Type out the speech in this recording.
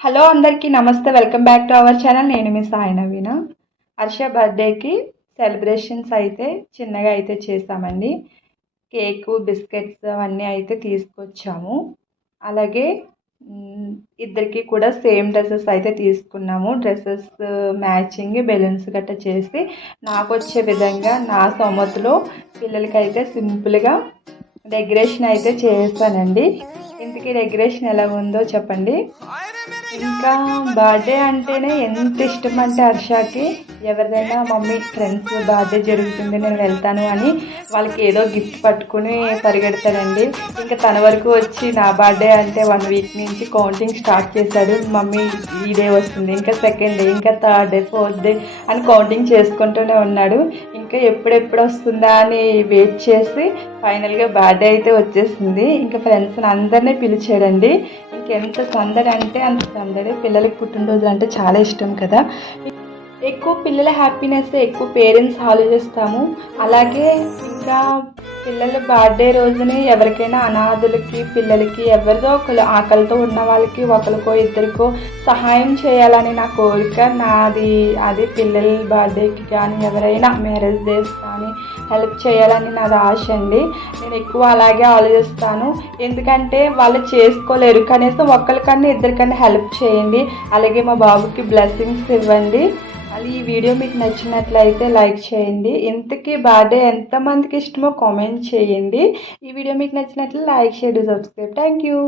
Hello అందరికీ నమస్తే welcome back to our channel. నేను మీ సాయి నవీన. హర్ష బర్త్డేకి సెలబ్రేషన్స్ అయితే చిన్నగా అయితే చేసామండి కేకు బిస్కెట్స్ అవన్నీ అయితే తీసుకొచ్చాము. అలాగే ఇద్దరికి కూడా సేమ్ డ్రెస్సెస్ అయితే తీసుకున్నాము. డ్రెస్సెస్ మ్యాచింగ్ బెలూన్స్ గట్ట చేసి నాకు వచ్చే విధంగా నా సొమ్మతిలో పిల్లలకైతే సింపుల్గా డెకరేషన్ అయితే చేస్తానండి. ఇంతకీ డెకరేషన్ ఎలా ఉందో చెప్పండి. ఇంకా బర్త్డే అంటేనే ఎంత ఇష్టం అంటే హర్షకి ఎవరిదైనా మమ్మీ ఫ్రెండ్స్ బర్త్డే జరుగుతుంది నేను వెళ్తాను అని వాళ్ళకి ఏదో గిఫ్ట్ పట్టుకుని పరిగెడతాడండి. ఇంకా తన వరకు వచ్చి నా బర్త్డే అంటే వన్ వీక్ నుంచి కౌంటింగ్ స్టార్ట్ చేశాడు. మమ్మీ ఈ డే వస్తుంది ఇంకా సెకండ్ డే ఇంకా థర్డ్ డే ఫోర్త్ డే అని కౌంటింగ్ చేసుకుంటూనే ఉన్నాడు. ఇంకా ఎప్పుడెప్పుడు వస్తుందా అని వెయిట్ చేసి ఫైనల్గా బర్త్డే అయితే వచ్చేసింది. ఇంకా ఫ్రెండ్స్ని అందరినీ పిలిచాడండి. ఇంకెంత సందడి అంటే అంత అందరూ పిల్లలకి పుట్టినరోజులు అంటే చాలా ఇష్టం కదా. ఎక్కువ పిల్లల హ్యాపీనెస్ ఎక్కువ పేరెంట్స్ ఆలోచిస్తాము. అలాగే ఇంకా పిల్లల బర్త్డే రోజుని ఎవరికైనా అనాథులకి పిల్లలకి ఎవరిదో ఒకరు ఆకలితో ఉన్న వాళ్ళకి ఒకరికో ఇద్దరికో సహాయం చేయాలని నా కోరిక. నాది అది పిల్లల బర్త్డేకి కానీ ఎవరైనా మ్యారేజ్ డేస్ కానీ హెల్ప్ చేయాలని నాది ఆశ అండి. నేను ఎక్కువ అలాగే ఆలోచిస్తాను. ఎందుకంటే వాళ్ళు చేసుకోలేరు. కనీసం ఒక్కరికన్నా ఇద్దరికన్నా హెల్ప్ చేయండి. అలాగే మా బాబుకి బ్లెస్సింగ్స్ ఇవ్వండి. అది ఈ వీడియో మీకు నచ్చినట్లయితే లైక్ చేయండి. ఇంతకీ బర్త్డే ఎంతమందికి ఇష్టమో కామెంట్ చేయండి. ఈ వీడియో మీకు నచ్చినట్లు like share subscribe. Thank you